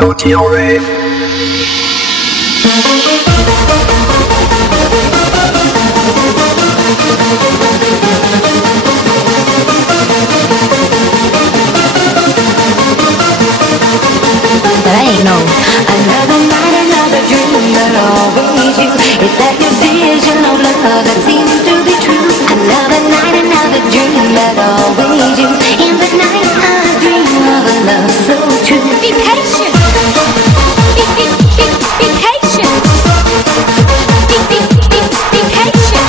to Gyaru. But ain't no another night, another dream, but always you. Is that your vision of love that seems to be true? Another night, another dream, but always you. In the night I dream of a love so true. Be patient. Be patient. Be patient. Be patient.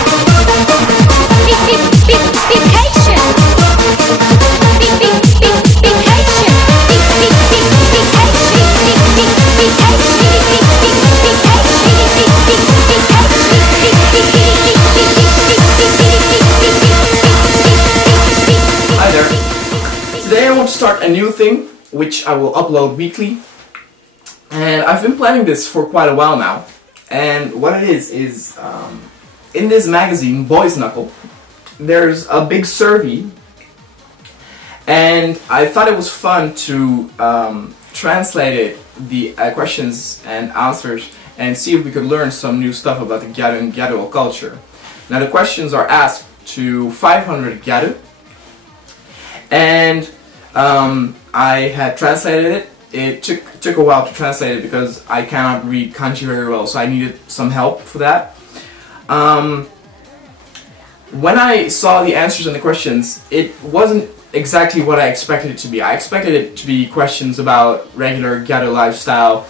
Hi there. Today I want to start a new thing which I will upload weekly, and I've been planning this for quite a while now. And what it is in this magazine Boys Knuckle there's a big survey, and I thought it was fun to translate it, the questions and answers, and see if we could learn some new stuff about the Gyaru and Gyaru culture. Now the questions are asked to 500 Gyaru, and I had translated it. It took a while to translate it because I cannot read kanji very well, so I needed some help for that. When I saw the answers and the questions, it wasn't exactly what I expected it to be. I expected it to be questions about regular Gyaru lifestyle,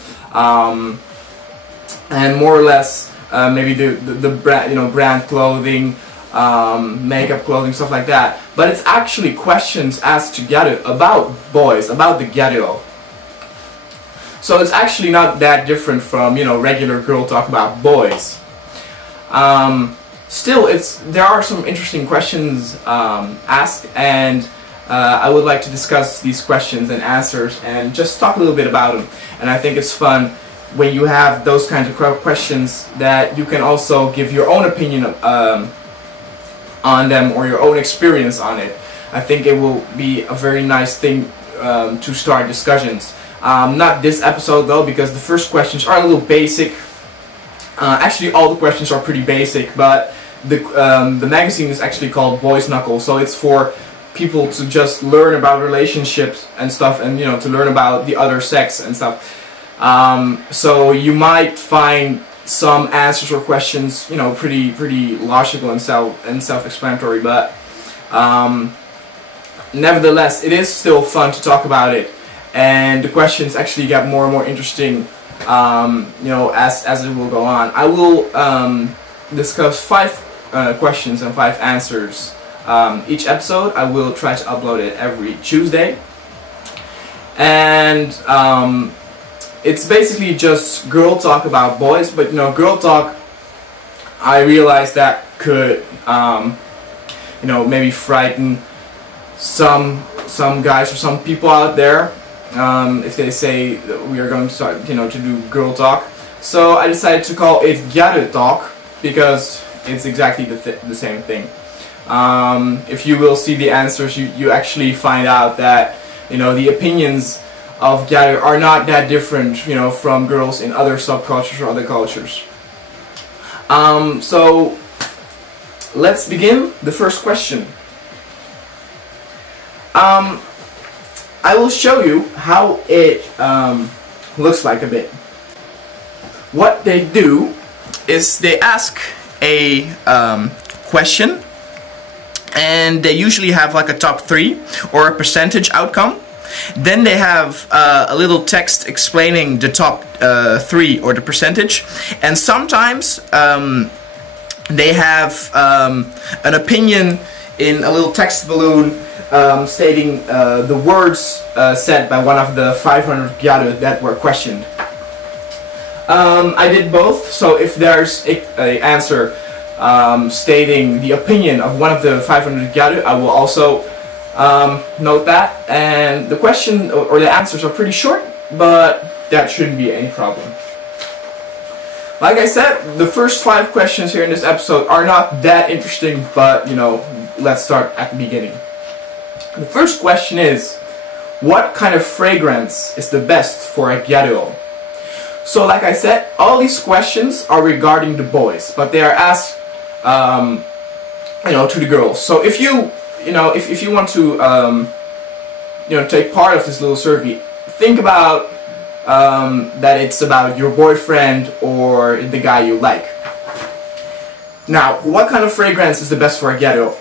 and more or less maybe the brand, brand clothing, makeup, clothing, stuff like that. But it's actually questions asked to Gyaru about boys, about the Gyaru. So it's actually not that different from regular girl talk about boys. Still, there are some interesting questions asked, and I would like to discuss these questions and answers and just talk a little bit about them. And I think it's fun when you have those kinds of questions that you can also give your own opinion on them or your own experience on it. I think it will be a very nice thing to start discussions. Not this episode though, because the first questions are a little basic. Actually, all the questions are pretty basic, but the magazine is actually called Boys Knuckle, so it's for people to just learn about relationships and stuff, and to learn about the other sex and stuff. So you might find some answers or questions pretty logical and self-explanatory, but nevertheless it is still fun to talk about it, and the questions actually get more and more interesting as it will go on. I will discuss 5 questions and 5 answers each episode. I will try to upload it every Tuesday, and it's basically just girl talk about boys, but girl talk, I realize that could maybe frighten some guys or some people out there if they say that we are going to start to do girl talk. So I decided to call it Gyaru talk, because it's exactly the same thing. If you will see the answers, you actually find out that the opinions of Gyaru are not that different from girls in other subcultures or other cultures. So let's begin. The first question. I will show you how it looks like a bit. What they do is they ask a question, and they usually have like a top 3 or a percentage outcome. Then they have a little text explaining the top 3 or the percentage, and sometimes they have an opinion in a little text balloon stating the words said by one of the 500 Gyaru that were questioned. I did both, so if there's a answer stating the opinion of one of the 500 Gyaru, I will also note that. And the question or the answers are pretty short, but that shouldn't be any problem. Like I said, the first 5 questions here in this episode are not that interesting, but let's start at the beginning. The first question is, what kind of fragrance is the best for a Gyaru? So like I said, all these questions are regarding the boys, but they are asked to the girls. So if you want to take part of this little survey, think about that it's about your boyfriend or the guy you like. Now, what kind of fragrance is the best for a Gyaru?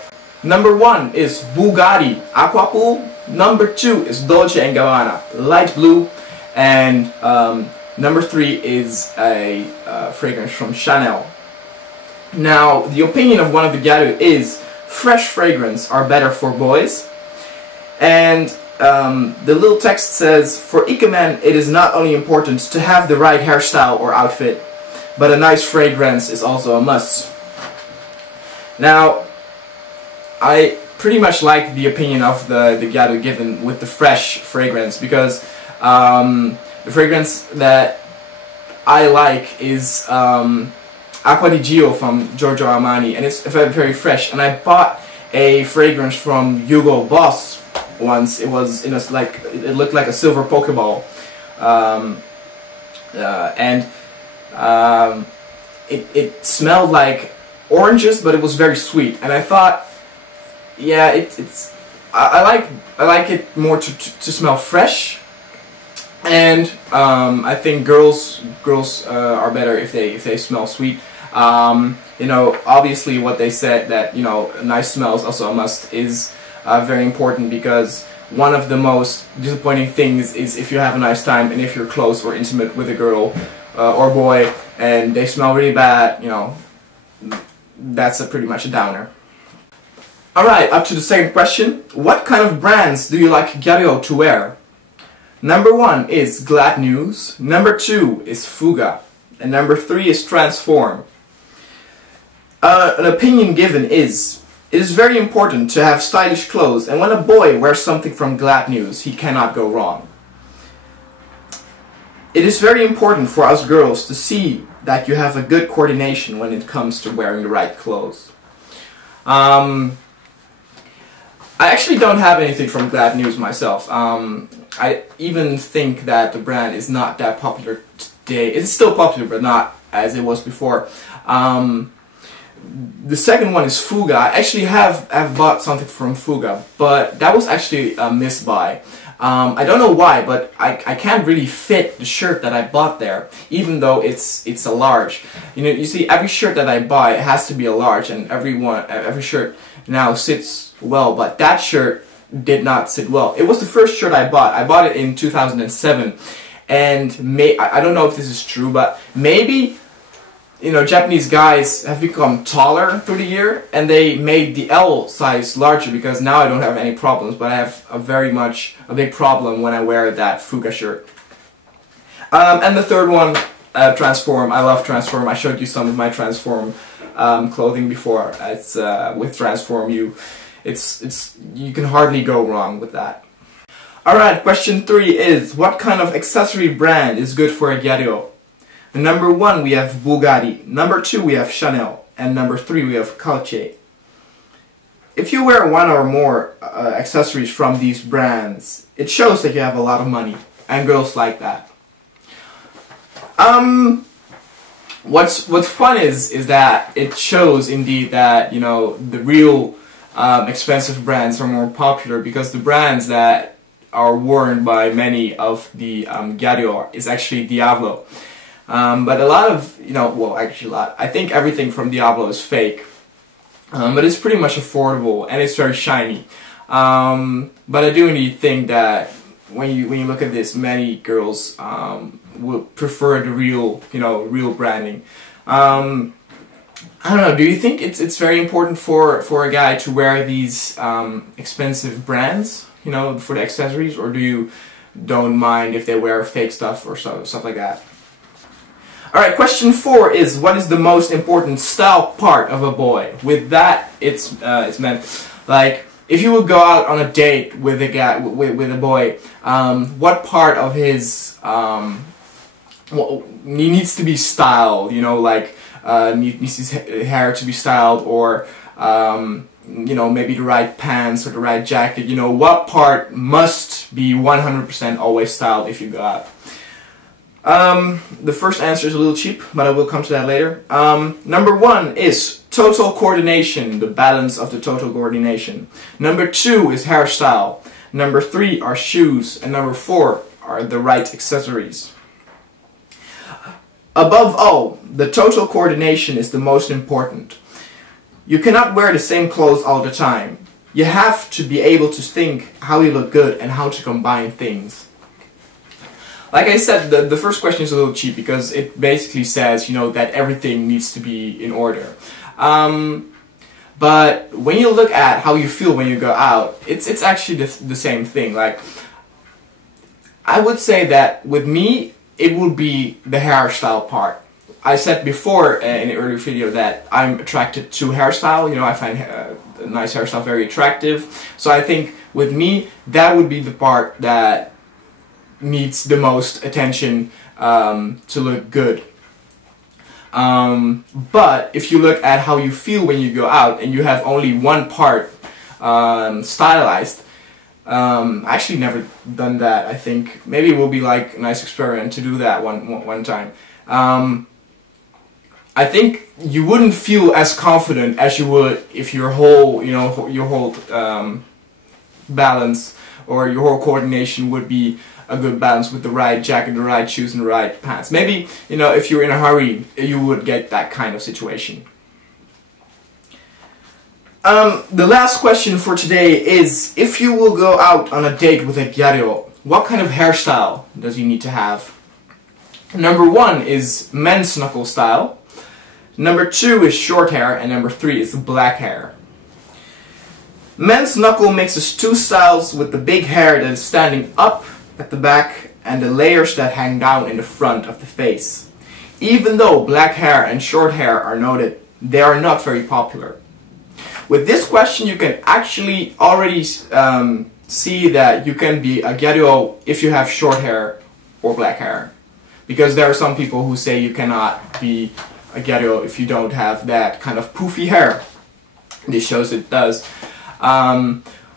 Number 1 is Bugatti Aquapool. Number 2 is Dolce & Gabbana Light Blue. And number 3 is a fragrance from Chanel. Now, the opinion of one of the Gyaru is fresh fragrance are better for boys. And the little text says, for Ikemen, it is not only important to have the right hairstyle or outfit, but a nice fragrance is also a must. Now, I pretty much like the opinion of the Gyaru given with the fresh fragrance, because the fragrance that I like is Acqua di Gio from Giorgio Armani, and it's very, very fresh. And I bought a fragrance from Hugo Boss once. It was in a, it looked like a silver Pokeball, it smelled like oranges, but it was very sweet. And I thought, yeah, I like it more to smell fresh. And I think girls are better if they smell sweet. Obviously what they said, that a nice smell is also a must, is very important, because one of the most disappointing things is if you have a nice time and if you're close or intimate with a girl or boy and they smell really bad, that's pretty much a downer. Alright, up to the second question. What kind of brands do you like Gyaru to wear? Number 1 is Glad News, number 2 is Fuga, and number 3 is Transform. An opinion given is, it is very important to have stylish clothes, and when a boy wears something from Glad News, he cannot go wrong. It is very important for us girls to see that you have a good coordination when it comes to wearing the right clothes. I actually don't have anything from Glad News myself. I even think that the brand is not that popular today. It's still popular, but not as it was before. The second one is Fuga. I actually have bought something from Fuga, but that was actually a misbuy. I don't know why, but I can't really fit the shirt that I bought there, even though it's a large. You see, every shirt that I buy, it has to be a large, and every shirt now sits well, but that shirt did not sit well. It was the first shirt I bought. I bought it in 2007, and I don't know if this is true, but maybe Japanese guys have become taller through the year, and they made the L size larger, because now I don't have any problems, but I have a big problem when I wear that Fuga shirt. And the third one, Transform. I love Transform. I showed you some of my Transform clothing before. It's with Transform, you can hardly go wrong with that. Alright, question 3 is, what kind of accessory brand is good for a Gyaru? Number 1 we have Bugatti, number 2 we have Chanel, and number 3 we have Cartier. If you wear one or more accessories from these brands, it shows that you have a lot of money, and girls like that. What's fun is that it shows indeed that the real expensive brands are more popular, because the brands that are worn by many of the Gyaru is actually Diablo. But a lot of, well, actually a lot. I think everything from Diablo is fake. But it's pretty much affordable, and it's very shiny. But I do indeed think that when you look at this, many girls would prefer the real, real branding. I don't know. Do you think it's very important for a guy to wear these expensive brands, for the accessories, or do you don't mind if they wear fake stuff or stuff like that? Alright, question 4 is, what is the most important style part of a boy? With that, it's meant, like, if you would go out on a date with a guy, with a boy, what part of his, well, he needs to be styled, like, needs his hair to be styled, or, you know, maybe the right pants or the right jacket, you know, what part must be 100% always styled if you go out. The first answer is a little cheap, but I will come to that later. Number 1 is total coordination, the balance of the total coordination. Number 2 is hairstyle. Number 3 are shoes, and number 4 are the right accessories. Above all, the total coordination is the most important. You cannot wear the same clothes all the time. You have to be able to think how you look good and how to combine things. Like I said, the first question is a little cheap because it basically says, you know, that everything needs to be in order. But when you look at how you feel when you go out, it's actually the same thing. Like, I would say that with me, it would be the hairstyle part. I said before in an earlier video that I'm attracted to hairstyle. You know, I find a nice hairstyle very attractive. So I think with me, that would be the part that needs the most attention to look good. But if you look at how you feel when you go out and you have only one part stylized, I actually never done that. I think maybe it will be like a nice experiment to do that one time. I think you wouldn't feel as confident as you would if your whole, you know, your whole balance or your whole coordination would be a good balance with the right jacket, the right shoes, and the right pants. Maybe, you know, if you're in a hurry, you would get that kind of situation. The last question for today is, if you will go out on a date with a Gyaru, what kind of hairstyle does he need to have? Number 1 is men's knuckle style. Number 2 is short hair, and number 3 is black hair. Men's knuckle mixes 2 styles with the big hair that is standing up at the back and the layers that hang down in the front of the face. Even though black hair and short hair are noted, they are not very popular. With this question, you can actually already see that you can be a Gyaru if you have short hair or black hair. Because there are some people who say you cannot be a Gyaru if you don't have that kind of poofy hair. This shows it does.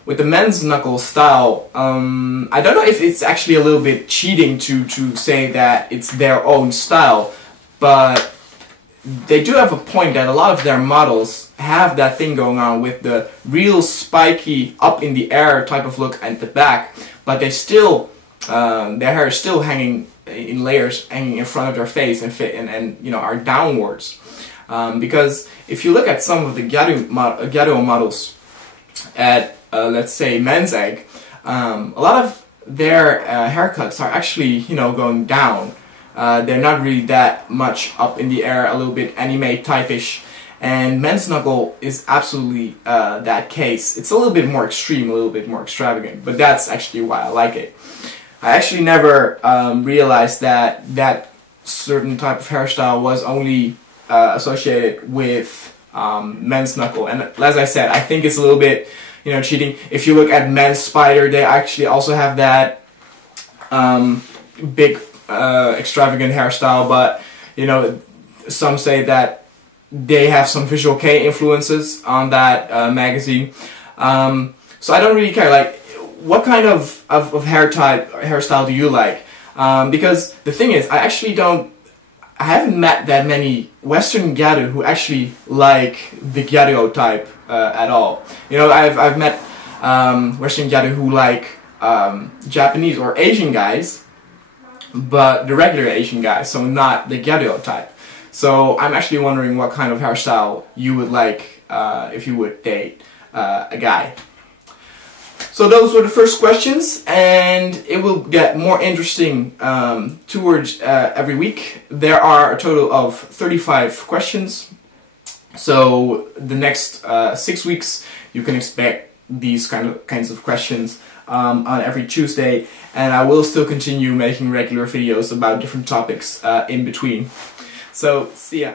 With the men's knuckle style, I don't know if it's actually a little bit cheating to say that it's their own style, but they do have a point that a lot of their models have that thing going on with the real spiky up in the air type of look at the back, but they still, their hair is still hanging in layers, hanging in front of their face and you know, are downwards. Because if you look at some of the Gyaru models at let's say Men's Egg, a lot of their haircuts are actually, you know, going down. They're not really that much up in the air, a little bit anime type-ish, and Men's Knuckle is absolutely that case. It's a little bit more extreme, a little bit more extravagant, but that's actually why I like it. I actually never realized that that certain type of hairstyle was only associated with Men's Knuckle, and as I said, I think it's a little bit, you know, cheating. If you look at Men's Spider, they actually also have that big extravagant hairstyle, but you know, some say that they have some Visual K influences on that magazine. So I don't really care. Like, what kind of hairstyle do you like? Because the thing is, I haven't met that many Western Gyaru who actually like the Gyaru type at all. You know, I've met Western Gyaru who like Japanese or Asian guys, but the regular Asian guys, so not the Gyaru type. So I'm actually wondering what kind of hairstyle you would like if you would date a guy. So those were the first questions, and it will get more interesting towards every week. There are a total of 35 questions. So the next 6 weeks you can expect these kinds of questions on every Tuesday, and I will still continue making regular videos about different topics in between. So see ya.